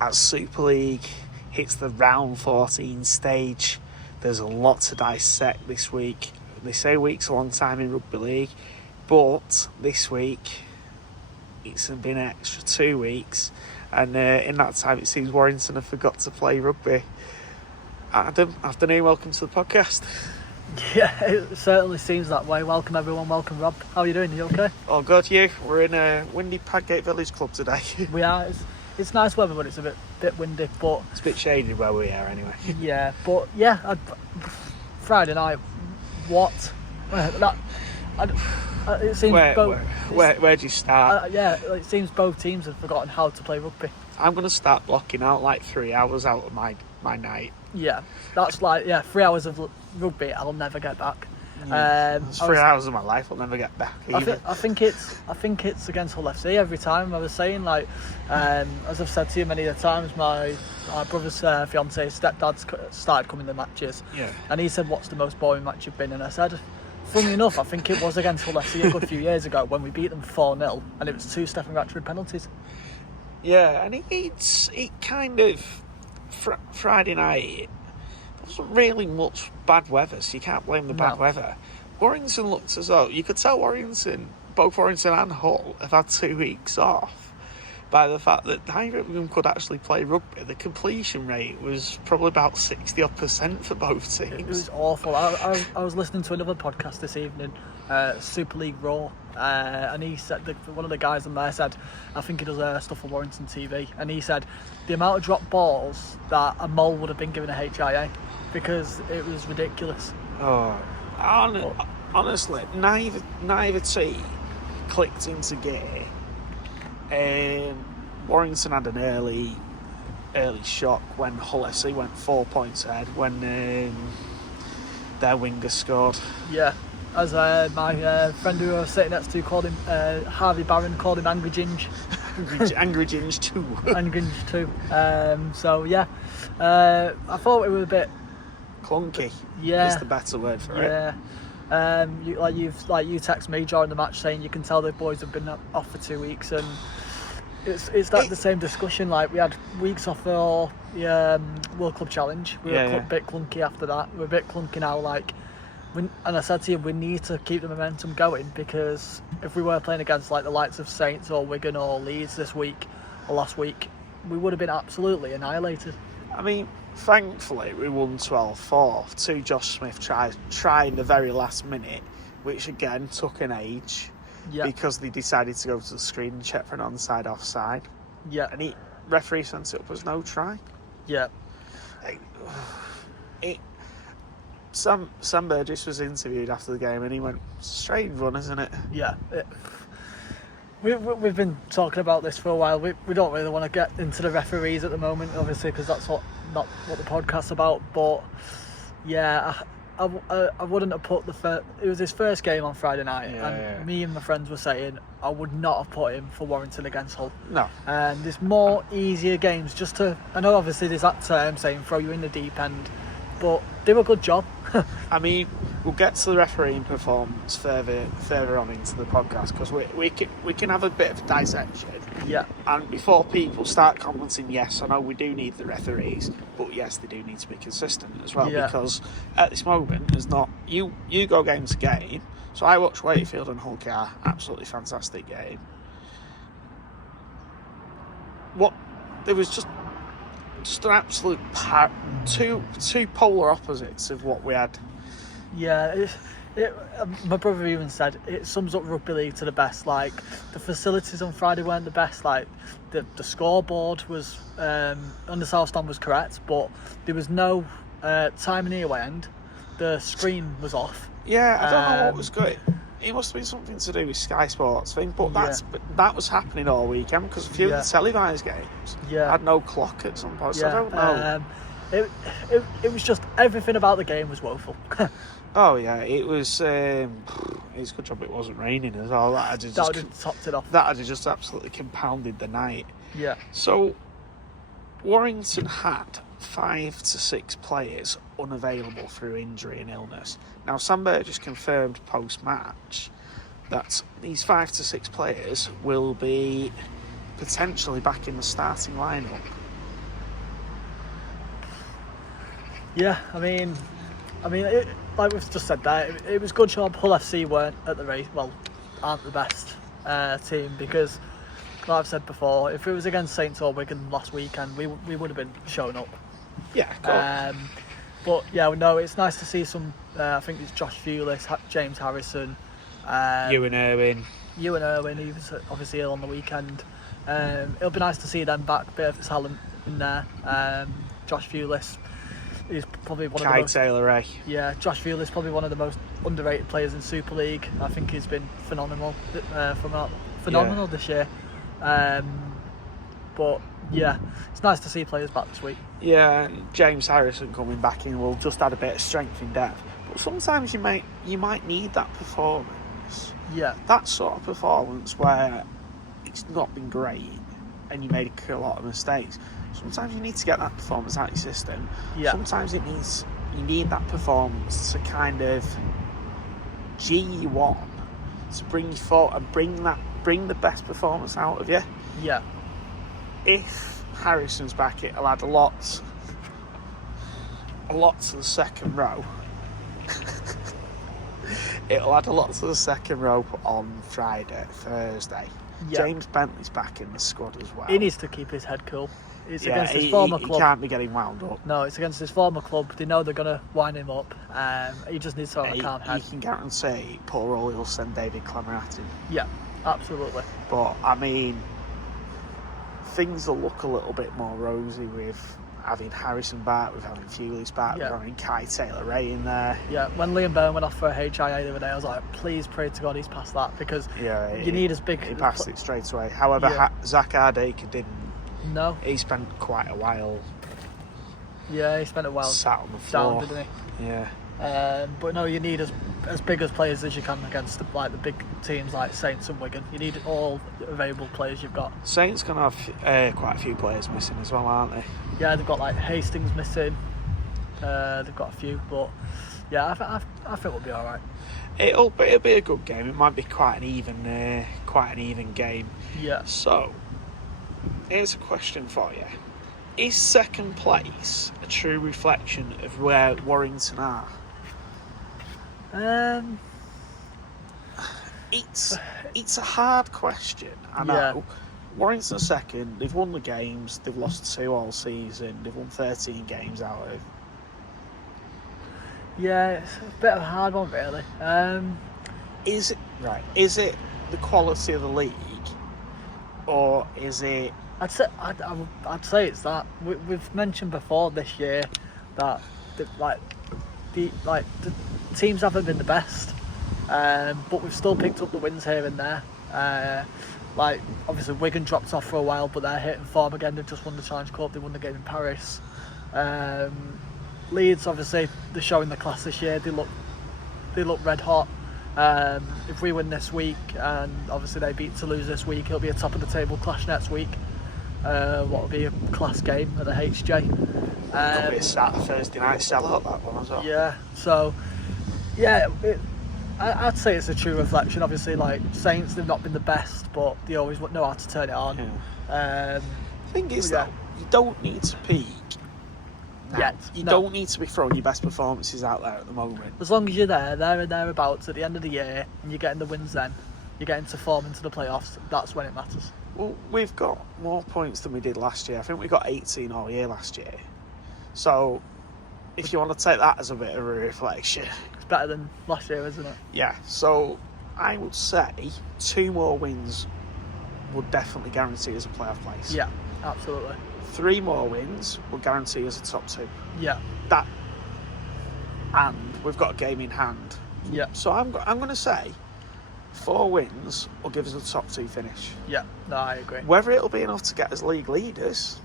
as Super League hits the round 14 stage, there's a lot to dissect this week. They say a week's a long time in rugby league, but this week it's been an extra 2 weeks, and in that time it seems Warrington have forgot to play rugby. Adam, afternoon, welcome to the podcast. Yeah, it certainly seems that way. Welcome everyone, welcome Rob. How are you doing? Are you okay? Oh, good, you? We're in windy Padgate Village Club today. We are. It's nice weather, but it's a bit windy. But it's a bit shady where we are anyway. Yeah, but yeah, Friday night. What? It seems where do you start? Yeah, it seems both teams have forgotten how to play rugby. I'm going to start blocking out like 3 hours out of my night. Yeah, that's 3 hours of rugby I'll never get back. It's 3 hours of my life I'll never get back. I think it's against Hull FC every time. I was saying, as I've said to you many a times, my brother's fiance's stepdad started coming to matches, and he said, "What's the most boring match you've been in?" I said, funnily enough, I think it was against Hull FC a good few years ago when we beat them 4-0, and it was 2 Stephen Ratchford penalties. Yeah, and it kind of Friday night. There wasn't really much bad weather, so you can't blame the bad weather. Warrington looked as though you could tell both Warrington and Hull have had 2 weeks off by the fact that neither of them could actually play rugby. The completion rate was probably about 60% for both teams. It was awful. I was listening to another podcast this evening, Super League Raw, and he said, one of the guys on there said, I think he does stuff for Warrington TV, and he said the amount of drop balls that a mole would have been given a HIA because it was ridiculous. Oh, honestly, neither team clicked into gear. Warrington had an early shock when Hull FC went 4 points ahead when their winger scored. Yeah, as my friend who I was sitting next to called him, Harvey Barron called him Angry Ginge. Angry Ginge 2. Angry Ginge 2. So yeah, I thought it was a bit clunky. Yeah, is the better word for it. You text me during the match saying you can tell the boys have been off for 2 weeks, and it's the same discussion. Like, we had weeks off for World Club Challenge. We were a bit clunky after that. We're a bit clunky now. And I said to you, we need to keep the momentum going, because if we were playing against the likes of Saints or Wigan or Leeds this week or last week, we would have been absolutely annihilated. I mean, thankfully we won 12-4 to Josh Smith trying the very last minute, which again took an age because they decided to go to the screen and check for an onside offside. Yeah. And referee sent it up as no try. Yeah. Sam Burgess was interviewed after the game and he went, strange one, isn't it? Yeah. We've been talking about this for a while. We don't really want to get into the referees at the moment, obviously, because that's not what the podcast's about. But yeah, I wouldn't have put it was his first game on Friday night, me and my friends were saying I would not have put him for Warrington against Hull. No. And there's more easier games I know obviously there's that term saying throw you in the deep end, but do a good job. I mean, we'll get to the refereeing performance further on into the podcast, because we can have a bit of dissection. Yeah. And before people start commenting, yes, I know we do need the referees, but yes, they do need to be consistent as well, because at this moment, there's not you go game to game. So I watched Wakefield and Hull Car, absolutely fantastic game. There was just an absolute two polar opposites of what we had. Yeah, my brother even said it sums up rugby league to the best. Like, the facilities on Friday weren't the best. Like, the scoreboard was on the south stand was correct, but there was no time in the away end. The screen was off. Yeah, I don't know what was good. It must have been something to do with Sky Sports thing, but that was happening all weekend, because a few of the televised games had no clock at some point, so I don't know. It was just, everything about the game was woeful. Oh yeah, it was. It's a good job it wasn't raining as well. That would have topped it off. That would have just absolutely compounded the night. Yeah. So Warrington had 5 to 6 players unavailable through injury and illness. Now, Sam Burgess confirmed post-match that these 5 to 6 players will be potentially back in the starting lineup Yeah, I mean, like we've just said there, it was good job Hull FC weren't at the race. Well, aren't the best team because, like I've said before, if it was against Saints or Wigan last weekend, we would have been showing up. Yeah, cool. But yeah, no, it's nice to see some. I think it's Josh Fulis, James Harrison, Ewan Irwin. He was obviously ill on the weekend. It'll be nice to see them back. Bit of talent in there. Josh Fulis is probably one of the most. Taylor-Ray. Yeah, Josh Field is probably one of the most underrated players in Super League. I think he's been phenomenal this year. But yeah, it's nice to see players back this week. Yeah, and James Harrison coming back in will just add a bit of strength in depth. But sometimes you might need that performance. Yeah. That sort of performance where it's not been great and you made a lot of mistakes. Sometimes you need to get that performance out of your system. Yeah. Sometimes you need that performance to kind of G you on, to bring you forward and bring the best performance out of you. Yeah. If Harrison's back, it'll add a lot to the second row. It'll add a lot to the second row on Thursday. Yeah. James Bentley's back in the squad as well. He needs to keep his head cool. It's against his former club. He can't be getting wound up. No, it's against his former club. They know they're going to wind him up. He just needs to have a calm head. You can guarantee Paul Rowley will send David Clemmer at him. Yeah, absolutely. But, I mean, things will look a little bit more rosy with having Harrison back, with having Fulis back, with having Kai Taylor-Ray in there. Yeah, when Liam Byrne went off for a HIA the other day, I was like, please pray to God he's past that, because you need as big... He passed it straight away. However, Zach Hardacre didn't. No. He spent quite a while... Yeah, he spent a while sat on the floor. Down, didn't he? Yeah. But no, you need as big as players as you can against the big teams like Saints and Wigan. You need all available players you've got. Saints going to have quite a few players missing as well, aren't they? Yeah, they've got like Hastings missing. They've got a few, but yeah, I think we'll be all right. It'll be a good game. It might be quite an even game. Yeah. So, here's a question for you: is second place a true reflection of where Warrington are? It's a hard question. I know. Yeah. Warrington second. They've won the games. They've lost 2 all season. They've won 13 games out of. Yeah, it's a bit of a hard one, really. Is it the quality of the league, or is it? I'd say it's that. We've mentioned before this year that the teams haven't been the best, but we've still picked up the wins here and there. Like obviously Wigan dropped off for a while, but they're hitting form again. They've just won the Challenge Cup. They won the game in Paris. Leeds, obviously, they're showing the class this year. They look red hot. If we win this week, and obviously they beat Toulouse this week, it'll be a top of the table clash next week. What will be a class game at the HJ. It'll be a Thursday night sellout, that one as well. Yeah. So, yeah, I'd say it's a true reflection. Obviously, like Saints, they've not been the best, but they always know how to turn it on. Yeah. The thing is, though, you don't need to peak. Yet. You don't need to be throwing your best performances out there at the moment. As long as you're there and thereabouts at the end of the year, and you're getting the wins then, you're getting to form into the playoffs, that's when it matters. Well, we've got more points than we did last year. I think we got 18 all year last year. So, if you want to take that as a bit of a reflection... It's better than last year, isn't it? Yeah, so I would say 2 more wins would definitely guarantee us a playoff place. Yeah, absolutely. 3 more wins will guarantee us a top 2. Yeah. That, and we've got a game in hand. Yeah. So I'm going to say 4 wins will give us a top 2 finish. Yeah, no, I agree. Whether it'll be enough to get us league leaders,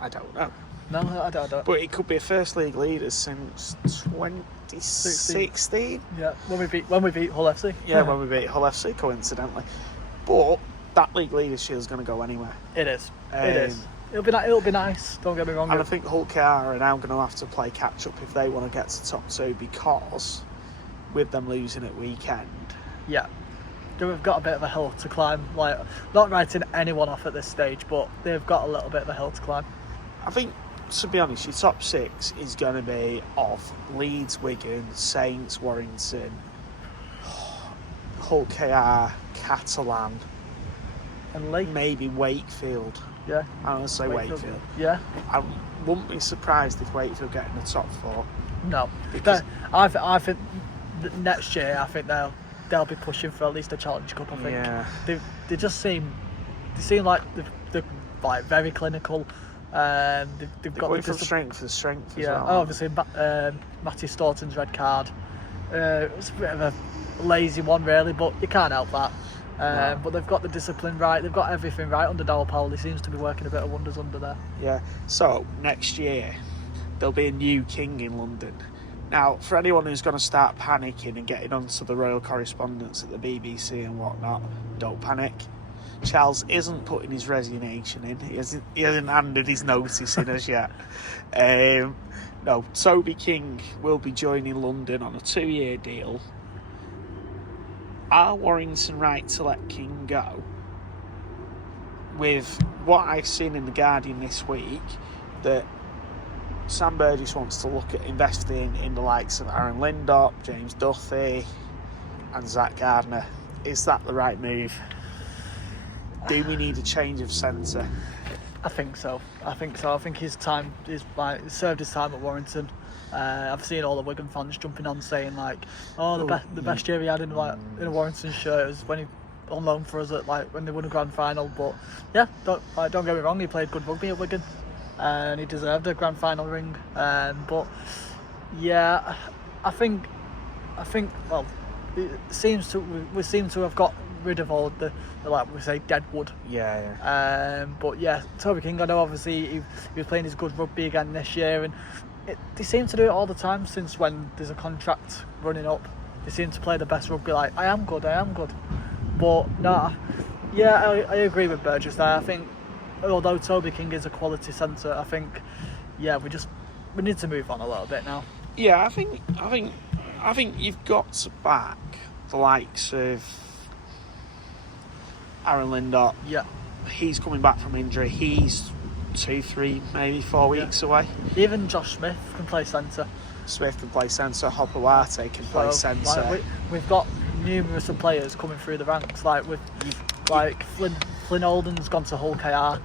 I don't know. No, I don't. But it could be a first league leaders since 2016. Yeah, when we beat Hull FC. Yeah, when we beat Hull FC, coincidentally. But that league leadership is going to go anywhere. It is. It is. It'll be nice. Don't get me wrong. And I think Hull KR are now going to have to play catch up if they want to get to top 2, because with them losing at weekend. Yeah. They've got a bit of a hill to climb. Like, not writing anyone off at this stage, but they've got a little bit of a hill to climb. I think to be honest, your top 6 is going to be of Leeds, Wigan, Saints, Warrington, Hull KR, Catalan, And Lee. maybe Wakefield. Yeah. I'm going to say Wakefield. Yeah. I wouldn't be surprised if Wakefield get in the top 4. No. Because I think next year, I think they'll be pushing for at least a Challenge Cup. I think. Yeah. They just seem like they're like very clinical. They've got going from strength to strength. Yeah. As well. Obviously, Matty Staunton's red card. It's a bit of a lazy one, really, but you can't help that. No. But they've got the discipline right. They've got everything right under Darryl Powell. He seems to be working a bit of wonders under there. Yeah. So next year there'll be a new king in London. Now, for anyone who's going to start panicking and getting onto the royal correspondence at the BBC and whatnot, don't panic. Charles isn't putting his resignation in. He hasn't handed his notice in as yet. No, Toby King will be joining London on a 2-year deal. Are Warrington right to let King go? With what I've seen in The Guardian this week, that Sam Burgess wants to look at investing in the likes of Aaron Lindop, James Duffy and Zach Gardner. Is that the right move? Do we need a change of centre? I think so. I think his time is like served his time at Warrington. I've seen all the Wigan fans jumping on saying like, "Oh, the best year he had in a Warrington shirt was when he on loan for us at when they won a grand final." But yeah, don't get me wrong, he played good rugby at Wigan, and he deserved a grand final ring. But yeah, I think well, we seem to have got rid of all the like we say dead wood. Yeah. But yeah, Toby King, I know obviously he was playing his good rugby again this year, and they seem to do it all the time since when there's a contract running up. They seem to play the best rugby. Like I am good. But nah, yeah, I agree with Burgess there. I think although Toby King is a quality centre, I think we need to move on a little bit now. Yeah, I think you've got to back the likes of Aaron Lindop. Yeah. He's coming back from injury. He's 2, 3, maybe 4 weeks away. Even Josh Smith can play centre. Smith can play centre. Hopewarte can play centre. We've got numerous of players coming through the ranks. Flynn Holden's gone to Hull KR,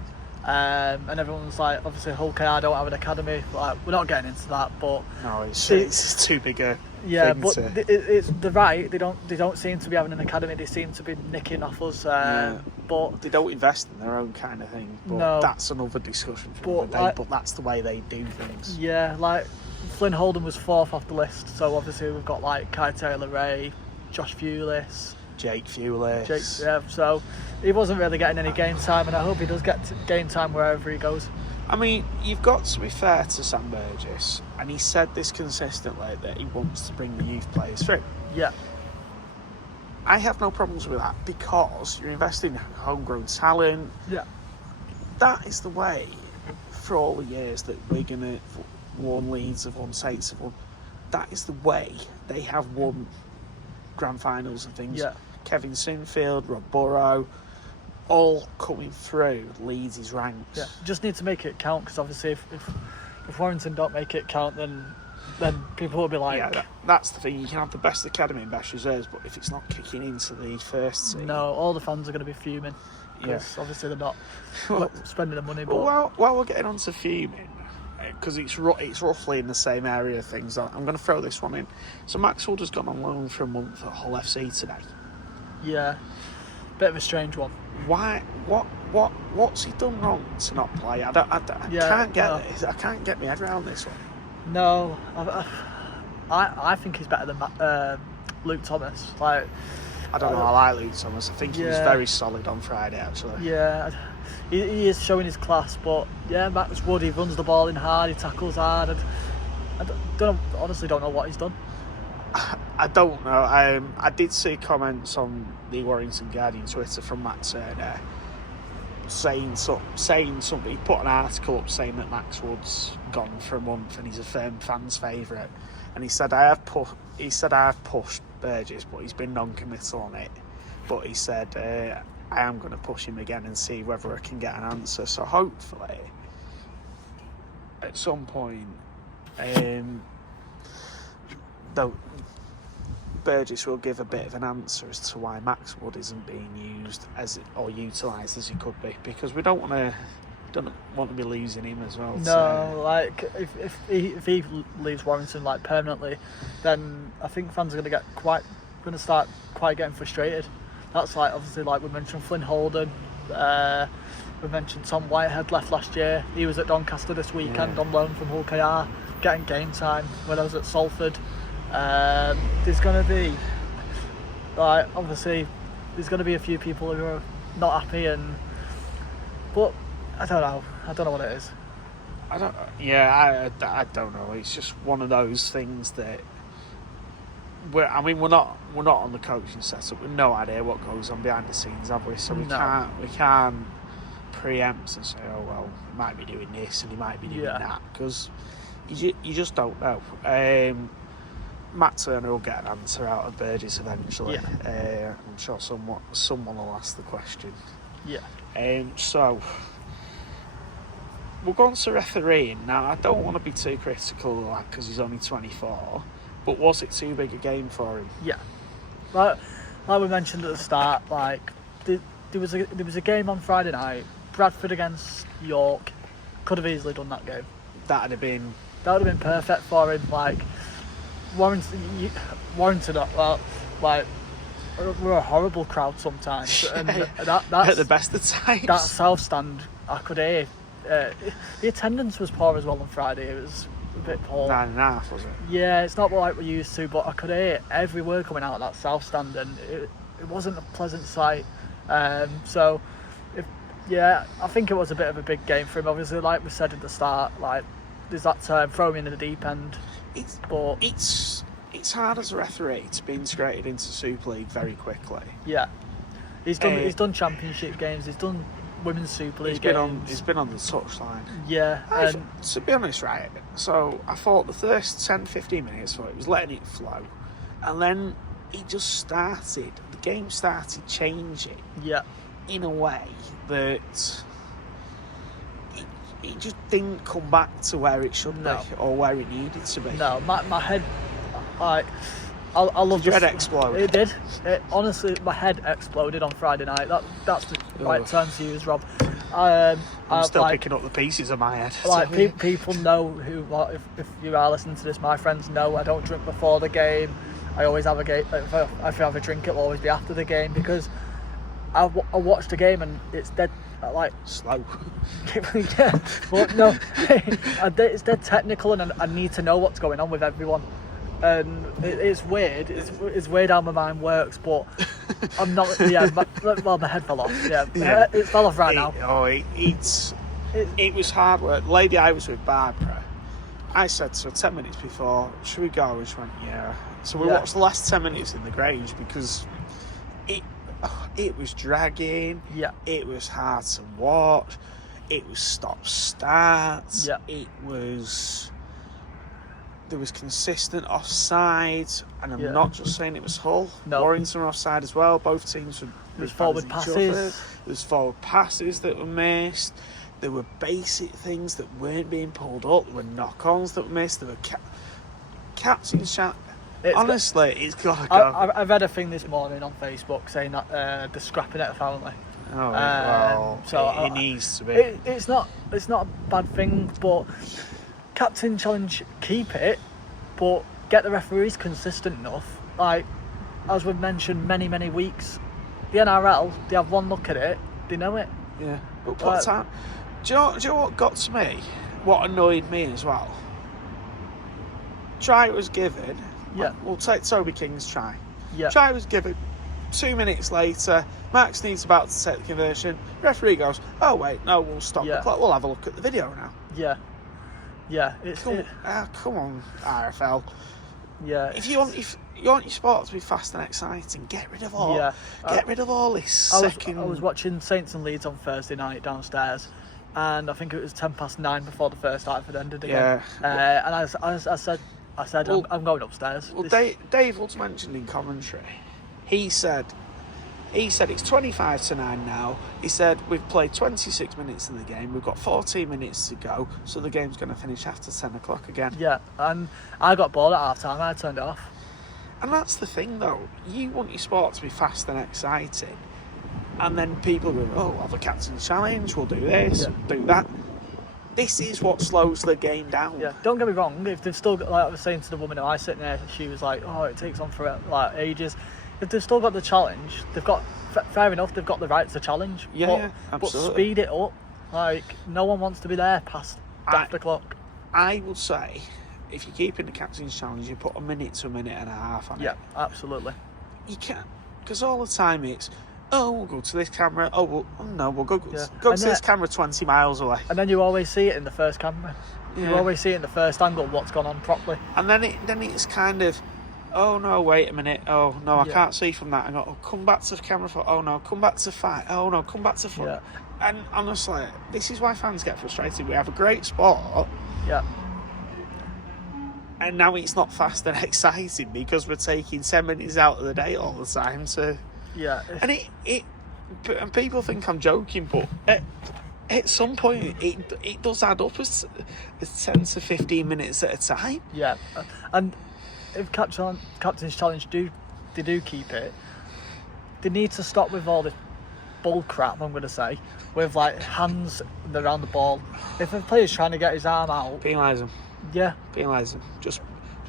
and everyone's like, obviously Hull KR don't have an academy. Like, we're not getting into that, but no, it's too big a yeah. thing But to... they're right. They don't seem to be having an academy. They seem to be nicking off us. But they don't invest in their own kind of thing. But no, that's another discussion for another day. But that's the way they do things. Yeah, like Flynn Holden was 4th off the list, so obviously we've got like Kai Taylor-Ray, Josh Fewlis, Jake Fewlis. Yeah, so he wasn't really getting any game time, and I hope he does get game time wherever he goes. I mean, you've got to be fair to Sam Burgess, and he said this consistently that he wants to bring the youth players through. Yeah. I have no problems with that because you're investing in homegrown talent. Yeah. That is the way for all the years that Wigan have won Leeds, have won Saints, have won. That is the way they have won grand finals and things. Yeah. Kevin Sinfield, Rob Burrow, all coming through Leeds' ranks. Yeah. Just need to make it count, because obviously if Warrington don't make it count, then people will be like... Yeah, that's the thing. You can have the best academy and best reserves, but if it's not kicking into the first team... No, all the fans are going to be fuming, because obviously they're not spending the money. But while we're getting on to fuming, because it's roughly in the same area of things, I'm going to throw this one in. So Maxwell has gone on loan for a month at Hull FC today. Yeah, bit of a strange one. Why? What's he done wrong to not play? I can't get this. I can't get my head around this one. No, I think he's better than Luke Thomas. Like, I don't know. I like Luke Thomas. I think he was very solid on Friday, actually. Yeah, he is showing his class. But yeah, Max Wood, he runs the ball in hard, he tackles hard. And honestly don't know what he's done. I don't know. I did see comments on the Warrington Guardian Twitter from Matt Turner saying something. He put an article up saying that Max Wood's gone for a month and he's a firm fans' favourite. And he said I have pushed Burgess, but he's been non-committal on it. But he said I am going to push him again and see whether I can get an answer. So hopefully, at some point, though, Burgess will give a bit of an answer as to why Max Wood isn't being used or utilised as he could be, because we don't want to be losing him as well. No, like if he leaves Warrington like permanently, then I think fans are going to start getting frustrated. That's like obviously like we mentioned Flynn Holden, we mentioned Tom Whitehead left last year. He was at Doncaster this weekend on loan from Hull KR, getting game time when I was at Salford. There's going to be like obviously there's going to be a few people who are not happy, but I don't know what it is. I don't know. It's just one of those things that we're not on the coaching setup. We've no idea what goes on behind the scenes, have we? So we can't preempt and say, oh well, he might be doing this and he might be doing that, because you just don't know. Matt Turner will get an answer out of Burgess eventually. I'm sure someone will ask the question. So we'll go on to refereeing. Now, I don't want to be too critical of that because he's only 24, but was it too big a game for him? Yeah. Like we mentioned at the start, like there was a game on Friday night, Bradford against York. Could have easily done that game. That would have been perfect for him. Like Warrington, well, like we're a horrible crowd sometimes, and that's at the best of times. That south stand, I could hear. The attendance was poor as well on Friday. It was a bit poor. 9.5, was it? Yeah, it's not like we're used to, but I could hear every word coming out of that south stand, and it wasn't a pleasant sight. I think it was a bit of a big game for him. Obviously, like we said at the start, like there's that term, throw me in the deep end. It's hard as a referee to be integrated into Super League very quickly. Yeah, he's done Championship games. He's done Women's Super League games. He's been on the touchline. Yeah, to be honest, right. So I thought the first 10-15 minutes, it was letting it flow, and then it just started. The game started changing. Yeah. In a way that it just didn't come back to where it should be or where it needed to be. No, my head, like, I love your head explode. It did. Honestly, my head exploded on Friday night. That's the right term to use, Rob. I'm still picking up the pieces of my head. Like people know if you are listening to this, my friends know I don't drink before the game. I always have a game. If I have a drink, it'll always be after the game, because I watched the game and it's dead, like slow. Yeah, but no, it's dead technical, and I need to know what's going on with everyone. And it's weird. It's weird how my mind works, but I'm not. Yeah, my head fell off. Yeah, it fell off right now. It was hard work. The lady I was with, Barbara, I said to her 10 minutes before, should we go? And she went, yeah. So we watched the last 10 minutes in the Grange, because it was dragging. Yeah. It was hard to watch. It was stop-starts. Yeah. There was consistent offside, and I'm not just saying it was Hull. No. Warrington were offside as well. Both teams were. There was forward passes. There was forward passes that were missed. There were basic things that weren't being pulled up. There were knock-ons that were missed. There were captain's chat. Honestly, it's got to go. I've read a thing this morning on Facebook saying that they're scrapping it apparently. Oh, well, so it needs to be. It's not a bad thing, but captain challenge, keep it, but get the referees consistent enough. Like, as we've mentioned many weeks, the NRL, they have one look at it, they know it. Yeah, but what time? Do you know what got to me? What annoyed me as well? Try was given. Yeah. We'll take Toby King's try. Yeah. Try was given. 2 minutes later, Max Need's about to take the conversion. Referee goes, oh wait, no, we'll stop the clock. We'll have a look at the video now. Yeah. Yeah. Come on, RFL. Yeah. If you want your sport to be fast and exciting, get rid of all. Get rid of all this. I was watching Saints and Leeds on Thursday night downstairs, and I think it was 9:10 before the first half had ended again. Yeah. And I said, I'm going upstairs. Well, Dave was mentioned in commentary. He said He said it's 25-9 now. He said we've played 26 minutes in the game. We've got 14 minutes to go, so the game's going to finish after 10 o'clock again. Yeah, and I got bored at half time. I turned it off. And that's the thing, though. You want your sport to be fast and exciting, and then people go, "Oh, well, the captain's challenge. We'll do this, do that." This is what slows the game down. Yeah, don't get me wrong. If they've still got, like I was saying to the woman who I was sitting there, she was like, "Oh, it takes on for like ages." If they've still got the challenge, they've got fair enough. They've got the right to challenge. Yeah, but absolutely. Speed it up. Like no one wants to be there past the clock. I would say, if you're keeping the captain's challenge, you put a minute to a minute and a half on it. Yeah, absolutely. You can't, because all the time it's, oh, we'll go to this camera. Oh, we'll go to this camera 20 miles away. And then you always see it in the first camera. Yeah. You always see it in the first angle what's gone on properly. And then it's kind of, oh no, wait a minute. Oh no, I can't see from that. I go, come back to the camera for. Oh no, come back to fight. Oh no, come back to front. Yeah. And honestly, this is why fans get frustrated. We have a great sport. Yeah. And now it's not fast and exciting because we're taking 10 minutes out of the day all the time to. Yeah. And and people think I'm joking, but at some point it does add up as 10 to 15 minutes at a time. Yeah. And if Captain's Challenge do keep it, they need to stop with all this bull crap, I'm going to say, with like hands around the ball. If a player's trying to get his arm out, penalise him. Yeah. Penalise him. Just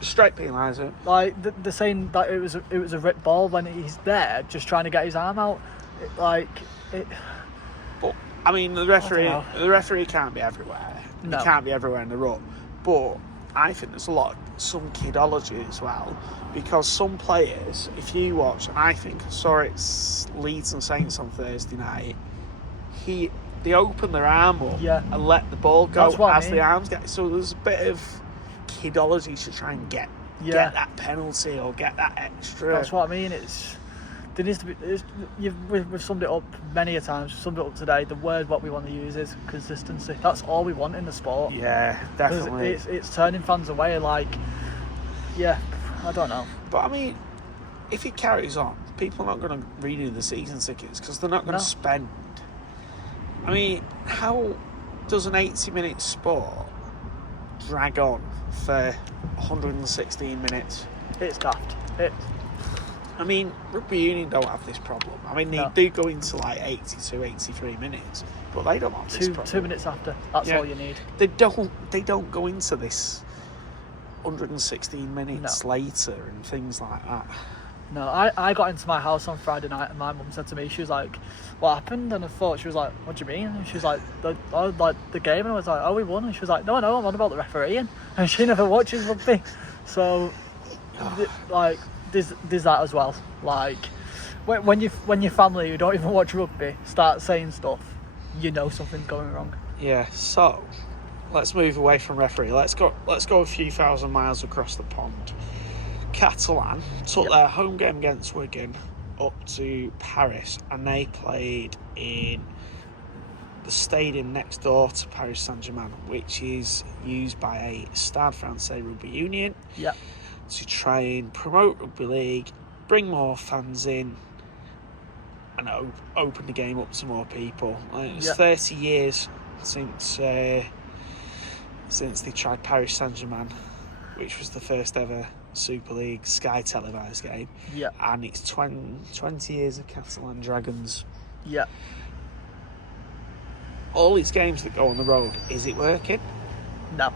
straight penalise him. Like they're saying that it was a ripped ball when he's there just trying to get his arm out. But I mean, the referee can't be everywhere. No. He can't be everywhere in the ruck. But I think there's some kidology as well, because some players, if you watch, and I think I saw it Leeds and Saints on Thursday night, they open their arm up and let the ball go as the arms get. So there's a bit of kidology to try and get that penalty or get that extra. That's what I mean. There needs to be. We've summed it up many a times. Summed it up today. The word what we want to use is consistency. That's all we want in the sport. Yeah, definitely. It's turning fans away. Like, yeah, I don't know. But I mean, if it carries on, people are not going to renew the season tickets because they're not going to spend. I mean, how does an 80-minute sport drag on for 116 minutes? It's daft. I mean, rugby union don't have this problem. I mean, they do go into like 82, 83 minutes, but they don't have this problem. 2 minutes after, that's all you need. They don't go into this 116 minutes later and things like that. No, I got into my house on Friday night and my mum said to me, she was like, what happened? And I thought, she was like, what do you mean? And she was like, the game. And I was like, oh, we won. And she was like, no, I'm on about the refereeing. And she never watches rugby. So, like, there's that as well. Like, when your family who don't even watch rugby start saying stuff, you know something's going wrong. Yeah, so let's move away from referee. Let's go a few thousand miles across the pond. Catalan took their home game against Wigan up to Paris, and they played in the stadium next door to Paris Saint-Germain, which is used by a Stade Francais rugby union to try and promote rugby league, bring more fans in, and open the game up to more people. It's 30 years since they tried Paris Saint-Germain, which was the first ever Super League Sky televised game. Yeah. And it's 20 years of Catalan Dragons. Yeah. All these games that go on the road, is it working? No.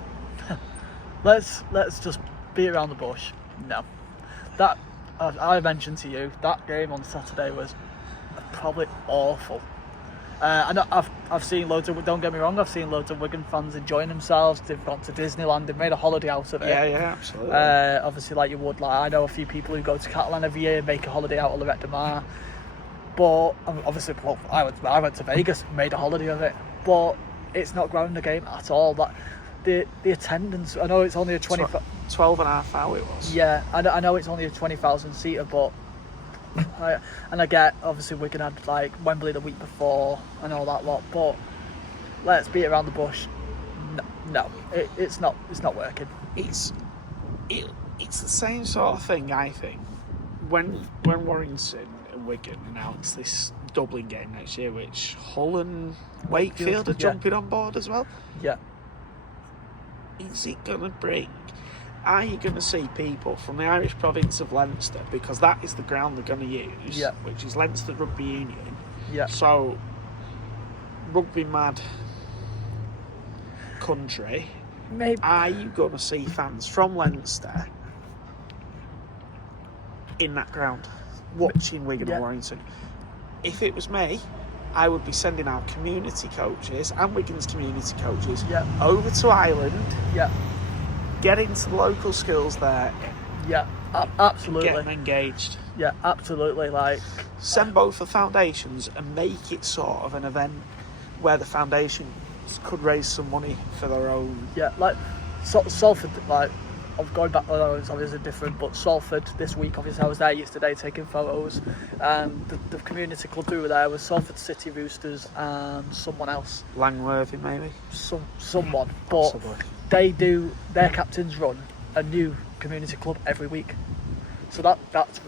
Let's just beat around the bush. No. That I mentioned to you, that game on Saturday was probably awful. I know I've seen loads of, don't get me wrong, I've seen loads of Wigan fans enjoying themselves. They've gone to Disneyland, they've made a holiday out of it. Yeah, absolutely. Obviously, like you would, like I know a few people who go to Catalan every year, make a holiday out of Lloret de Mar. But obviously, well, I went to Vegas, made a holiday of it. But it's not growing the game at all. That the attendance, I know it's only a 12 and a half hour it was. Yeah, I know it's only a 20,000 seater, but and I get, obviously Wigan had like Wembley the week before and all that lot, but let's beat around the bush. No, it's not working. It's the same sort of thing, I think. When Warrington Wigan announced this Dublin game next year, which Hull and Wakefield are jumping on board as well. Yeah. Is it going to bring... Are you going to see people from the Irish province of Leinster, because that is the ground they're going to use, which is Leinster Rugby Union. Yeah. So, rugby mad country. Maybe. Are you going to see fans from Leinster in that ground watching Wigan or Warrington? If it was me, I would be sending our community coaches and Wigan's community coaches over to Ireland. Yeah. Get into the local schools there. Yeah, absolutely. Get them engaged. Yeah, absolutely. Like, send both the foundations and make it sort of an event where the foundations could raise some money for their own. Yeah, like Salford. Like, I'm going back. I know it's obviously different, but Salford this week. Obviously, I was there yesterday taking photos, and the community club who were there was Salford City Roosters and someone else. Langworthy, maybe. Someone, but. Possibly. They do, their captains run a new community club every week, so that's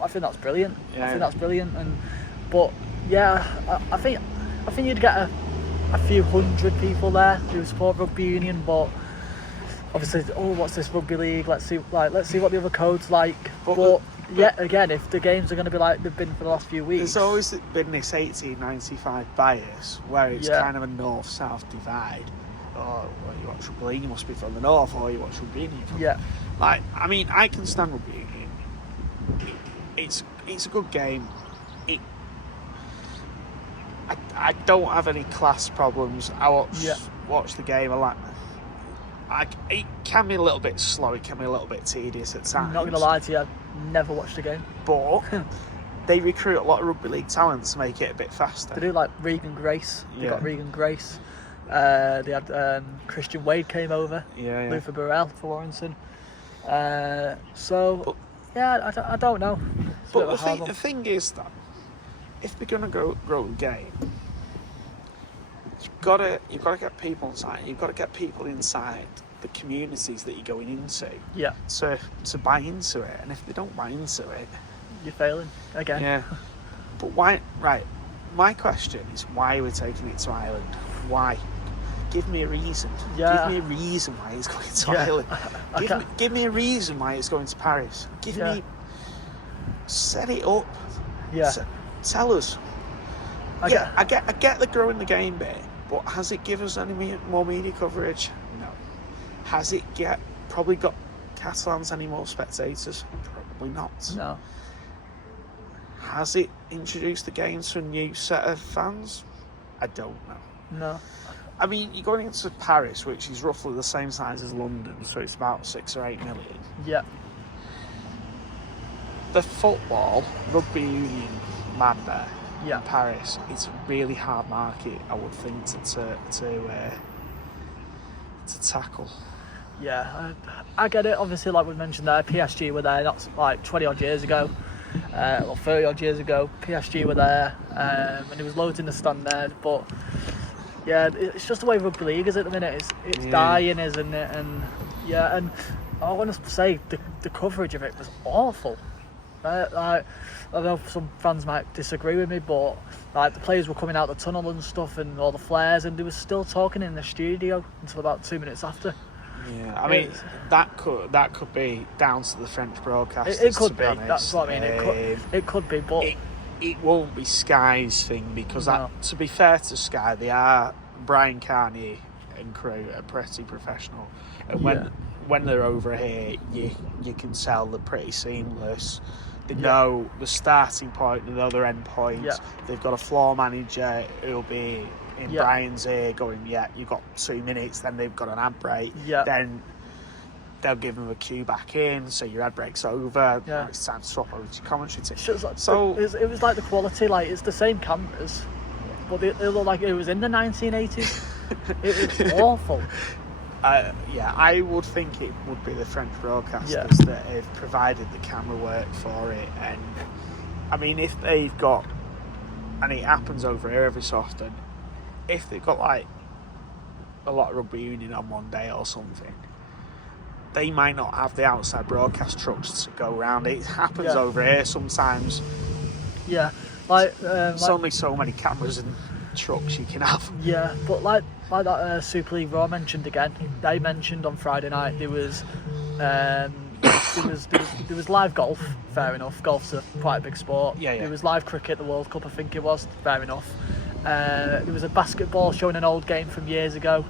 I think that's brilliant. I think that's brilliant, but I think you'd get a few hundred people there who support rugby union, but obviously, what's this rugby league? Let's see what the other code's like. But again, if the games are going to be like they've been for the last few weeks, there's always been this 1895 bias where it's kind of a north-south divide. Oh, well, you watch rugby league, you must be from the north, or you watch rugby union. Like, I mean, I can stand rugby union. It's a good game. I don't have any class problems. I watch the game. It can be a little bit slow. It can be a little bit tedious at times. I'm not going to lie to you. I've never watched a game. But they recruit a lot of rugby league talent to make it a bit faster. They do, like Regan Grace. They got Regan Grace. They had Christian Wade came over, Luther Burrell for Warrington. I don't know. But the thing is that if they're going to grow the game, you've got to get people inside. You've got to get people inside the communities that you're going into. Yeah. To buy into it, and if they don't buy into it, you're failing again. Yeah. But why? Right. My question is, why are we taking it to Ireland? Why? Give me a reason. Yeah. Give me a reason why it's going to Ireland. Give me a reason why it's going to Paris. Give me... Set it up. Yeah. Tell us. I get the growing the game bit, but has it given us any more media coverage? No. Has it probably got Catalans any more spectators? Probably not. No. Has it introduced the game to a new set of fans? I don't know. No. I mean, you're going into Paris, which is roughly the same size as London, so it's about 6 or 8 million. Yeah. The football, rugby union, mad there. Yeah. In Paris, it's a really hard market, I would think, to tackle. Yeah, I get it. Obviously, like we mentioned there, PSG were there not like 20 odd years ago, or 30 odd years ago. PSG were there, and there was loads in the stand there, but. Yeah, it's just the way rugby league is at the minute. It's dying, isn't it? And I want to say the coverage of it was awful. Like, I know some fans might disagree with me, but like the players were coming out the tunnel and stuff, and all the flares, and they were still talking in the studio until about 2 minutes after. Yeah, I mean that could be down to the French broadcasters. It could be. That's what I mean. It could be, but. It won't be Sky's thing because, to be fair to Sky, they are Brian Carney and crew are pretty professional, and when they're over here, you can tell they're pretty seamless. They know the starting point and the other end point. Yeah. They've got a floor manager who'll be in Brian's ear going, you've got 2 minutes, then they've got an ad break, then they'll give them a cue back in, so your ad break's over. It's time to swap over to commentary team. So it was like the quality, like it's the same cameras, but it looked like it was in the 1980s. It was awful. I would think it would be the French broadcasters that have provided the camera work for it, and I mean if they've got, and it happens over here every so often, if they've got like a lot of rugby union on one day or something, they might not have the outside broadcast trucks to go around. It happens over here sometimes. Yeah, like There's only so many cameras and trucks you can have. yeah, but like that Super League Raw mentioned again. They mentioned on Friday night there was live golf. Fair enough. Golf's quite a big sport. Yeah. There was live cricket, the World Cup, I think it was. Fair enough. There was a basketball showing an old game from years ago.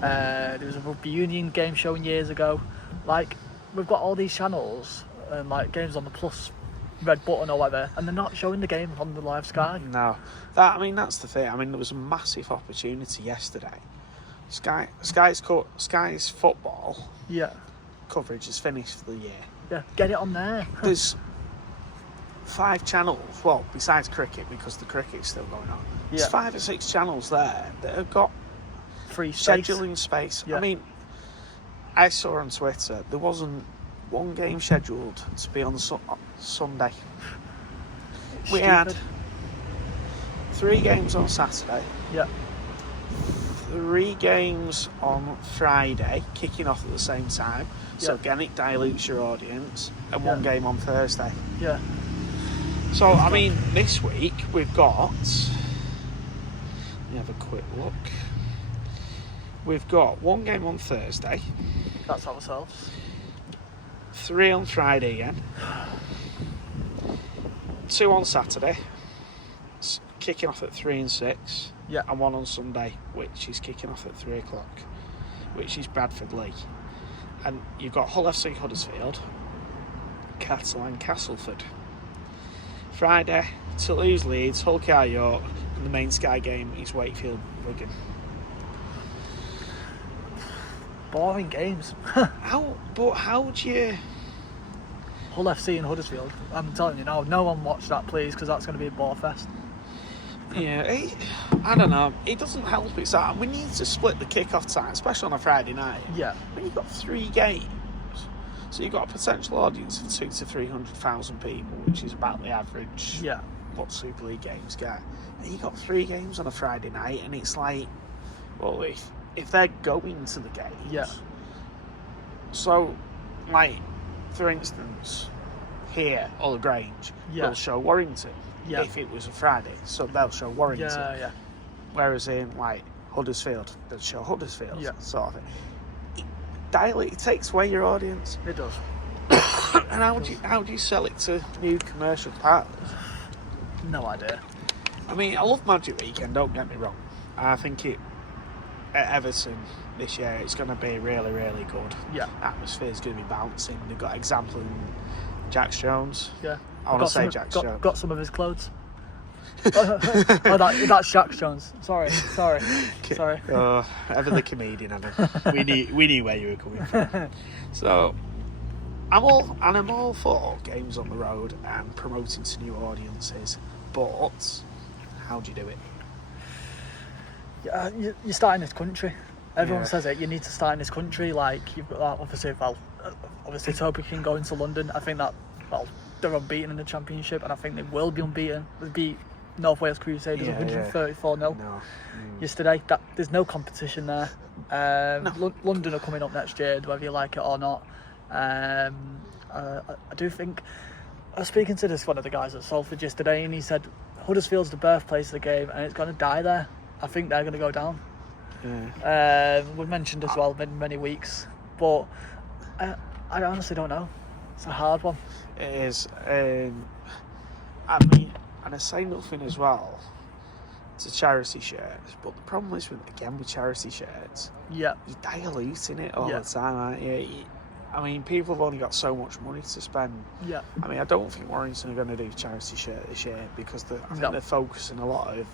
There was a rugby union game showing years ago. Like, we've got all these channels and like games on the Plus red button or whatever, and they're not showing the game on the live Sky. No, that's the thing. I mean, there was a massive opportunity yesterday. Sky's football coverage is finished for the year. Yeah, get it on there. There's 5 channels. Well, besides cricket, because the cricket's still going on. There's 5 or 6 channels there that have got free space. Scheduling space. Yeah. I mean, I saw on Twitter there wasn't one game scheduled to be on Sunday. We had 3 games on Saturday. Yeah. 3 games on Friday, kicking off at the same time. So again, it dilutes your audience. And 1 game on Thursday. Yeah. So, I mean, this week we've got... Let me have a quick look. We've got 1 game on Thursday. That's ourselves. 3 on Friday again. 2 on Saturday. Kicking off at 3 and 6. Yeah. And 1 on Sunday, which is kicking off at 3 o'clock, which is Bradford League. And you've got Hull FC Huddersfield, Castle and Castleford. Friday, Toulouse Leeds, Hull Car York, and the main Sky game is Wakefield Wigan. Boring games. How do you... Hull FC and Huddersfield. I'm telling you now, no one watch that, please, because that's going to be a bore fest. Yeah, I don't know. It doesn't help. It's that we need to split the kick-off time, especially on a Friday night. Yeah. When you've got 3 games, so you've got a potential audience of 200,000 to 300,000 people, which is about the average. Yeah. What Super League games get, and you got 3 games on a Friday night, and it's like, well, if they're going to the games, yeah. So, like, for instance, here, Old Grange will show Warrington. Yeah. If it was a Friday, so they'll show Warrington. Yeah. Whereas in like Huddersfield, they'll show Huddersfield. Yeah. Sort of thing. It takes away your audience. It does. And how do you sell it to new commercial partners? No idea. I mean, I love Magic Weekend. Don't get me wrong. I think at Everton this year it's going to be really, really good. Yeah. Atmosphere's going to be bouncing. They've got example in Jack Jones. Yeah. I want to say Jack Jones. Got some of his clothes. That's Jack Jones. Sorry. Ever the comedian, Adam. We knew where you were coming from. So, I'm all for games on the road and promoting to new audiences. But how do you do it? Yeah, you start in this country. Everyone says it. You need to start in this country. Like you've got that. Obviously Toby King going to London. I think that they're unbeaten in the Championship, and I think they will be unbeaten. They beat North Wales Crusaders 134-0 yesterday. There's no competition there. London are coming up next year, whether you like it or not. I do think I was speaking to one of the guys at Salford yesterday, and he said Huddersfield's the birthplace of the game, and it's going to die there. I think they're going to go down. Yeah. We've mentioned as well in many weeks, but I honestly don't know. It's a hard one. It is. I mean, and I say nothing as well to charity shirts, but the problem is with charity shirts, you're diluting it all the time, aren't you? I mean, people have only got so much money to spend. Yeah. I mean, I don't think Warrington are going to do charity shirt this year because I think they're focusing a lot of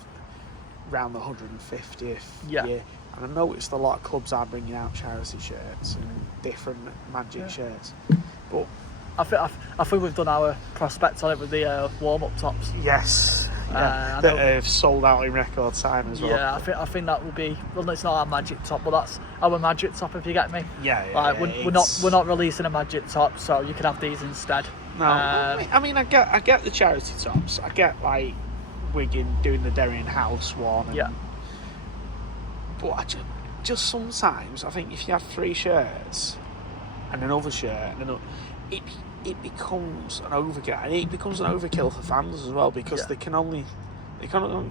around the 150th year. And I noticed a lot of clubs are bringing out charity shirts and different Magic shirts. But I think we've done our prospects on it with the warm-up tops. Yes. That have sold out in record time as well. Yeah, I think that would be. Well, it's not our Magic top, but that's our Magic top. If you get me. Yeah. We're not releasing a Magic top, so you can have these instead. No, I mean I get the charity tops. I get like Wigan doing the Derry House one. But I just sometimes I think if you have 3 shirts and another shirt and another, it becomes an overkill, and it becomes an overkill for fans as well, because they can only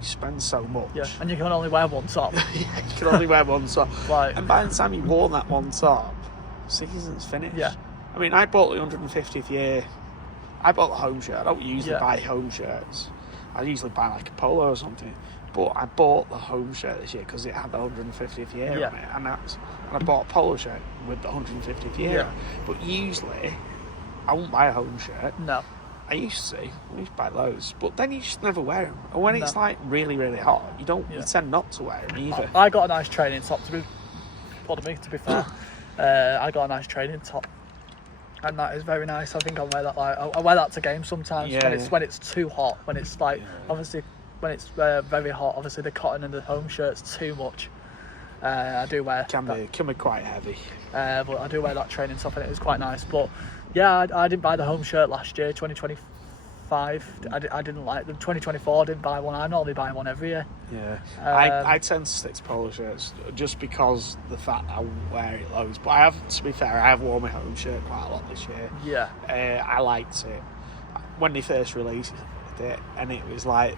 spend so much. Yeah, and you can only wear one top. Yeah, you can only wear one top. Like, and by the time you've worn that one top, season's finished. Yeah. I mean, I bought the 150th year. I bought the home shirt. I don't usually buy home shirts. I usually buy like a polo or something. But I bought the home shirt this year because it had the 150th year on it, and I bought a polo shirt with the 150th year. Yeah. But usually, I won't buy a home shirt. No. I used to buy loads, but then you just never wear them. And when it's like really, really hot, you tend not to wear them either. I got a nice training top to be fair. I got a nice training top, and that is very nice. I think I'll wear that. I wear that to games sometimes when it's too hot. When it's like obviously when it's very hot. Obviously the cotton and the home shirt's too much. I do wear can be quite heavy. But I do wear that training top, and it is quite nice. But yeah, I didn't buy the home shirt last year, 2025. I didn't like them. 2024, I didn't buy one. I normally buy one every year. Yeah, I tend to stick to polo shirts just because the fact I wear it loads. But to be fair, I have worn my home shirt quite a lot this year. Yeah. I liked it when they first released it, and it was like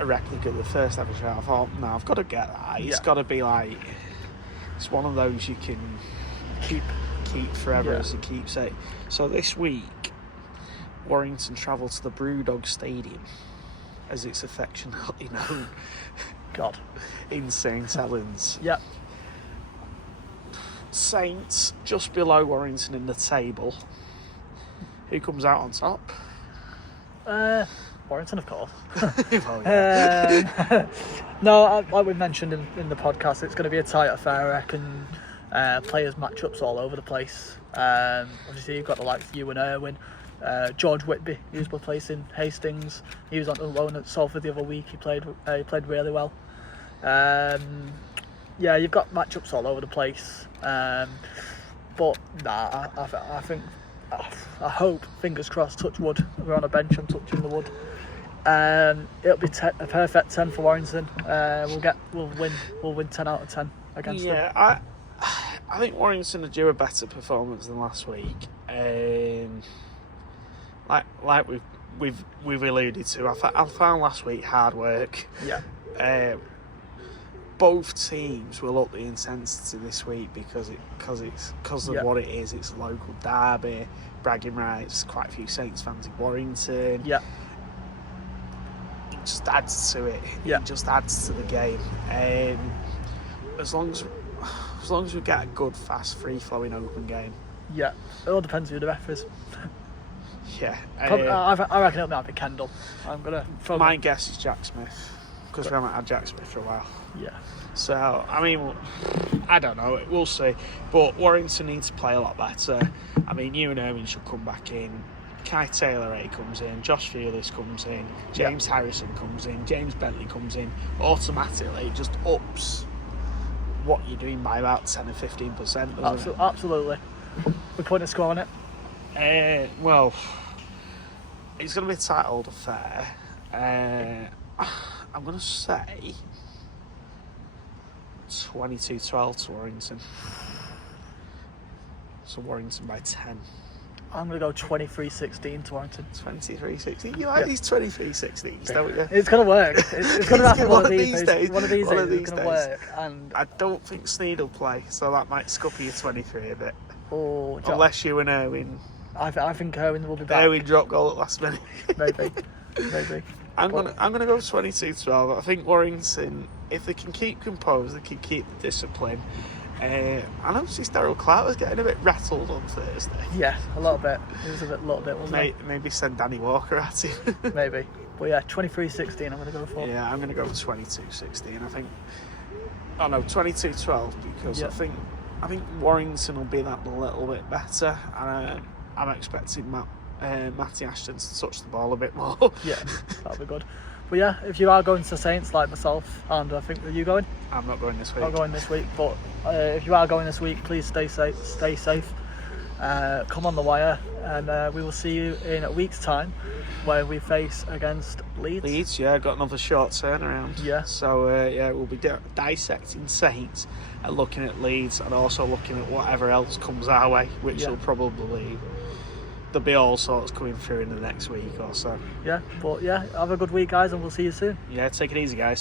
a replica of the first ever shirt. I thought, no, I've got to get that. It's got to be like, it's one of those you can keep forever, as you keep saying. So this week, Warrington travelled to the Brewdog Stadium, as it's affectionately known. God. In St Helens. Yep. Saints just below Warrington in the table. Who comes out on top? Warrington, of course. Well, yeah. No, like we mentioned in the podcast, it's going to be a tight affair, I reckon. Players matchups all over the place. Obviously, you've got the likes of you and Irwin. George Whitby, who's replacing Hastings. He was on loan at Salford the other week. He played really well. Yeah, you've got matchups all over the place. But nah, I think, I hope, fingers crossed, touch wood, we're on a bench and touching the wood. It'll be a perfect 10 for Warrington. We'll win 10 out of 10 against them. Yeah, I think Warrington are due a better performance than last week. Like we've alluded to, I found last week hard work. Yeah. Both teams will up the intensity this week because of what it is. It's a local derby, bragging rights. Quite a few Saints fans in Warrington. Yeah. It just adds to it. Yeah. It just adds to the game. As long as we get a good, fast, free-flowing, open game. Yeah. It all depends who the ref is. Yeah. I reckon it might be Kendall. I'm gonna. My guess is Jack Smith, because we haven't had Jack Smith for a while. Yeah. So, I mean, I don't know. We'll see. But Warrington needs to play a lot better. I mean, you and Irwin should come back in. Kai Taylor comes in. Josh Fearless comes in. James Harrison comes in. James Bentley comes in. Automatically, it just ups what you're doing by about 10 or 15%, doesn't it? Absolutely. We're putting a score on it. Well, it's going to be a tight old affair. I'm going to say 22-12 to Warrington. So Warrington by 10. I'm going to go 23-16 to Warrington. 23-16? You like these 23-16s, don't you? It's going to work. It's going to happen one of these days. One of these days it's going to work. And I don't think Sneed will play, so that might scupper your 23 a bit. Oh, unless you and Irwin. I think Irwin will be back. Irwin drop goal at last minute. Maybe. I'm gonna go 22-12. I think Warrington, if they can keep composed, they can keep the discipline. I noticed Daryl Clark was getting a bit rattled on Thursday. Yeah, a little bit. It was a little bit, wasn't it? Maybe send Danny Walker at him. Maybe. But yeah, 23-16 I'm going to go for. Yeah, I'm going to go 22-16. I think... Oh no, 22-12, because I think Warrington will be that little bit better. And I'm expecting Matty Ashton to touch the ball a bit more. Yeah, that'll be good. But yeah, if you are going to Saints like myself, and I think, are you going? I'm not going this week. I'm going this week, but if you are going this week, please stay safe. Come on the wire, and we will see you in a week's time where we face against Leeds. Leeds, yeah, got another short turnaround. Yeah. So we'll be dissecting Saints and looking at Leeds, and also looking at whatever else comes our way, which will probably there'll be all sorts coming through in the next week or so. Yeah, but yeah, have a good week, guys, and we'll see you soon. Yeah, take it easy, guys.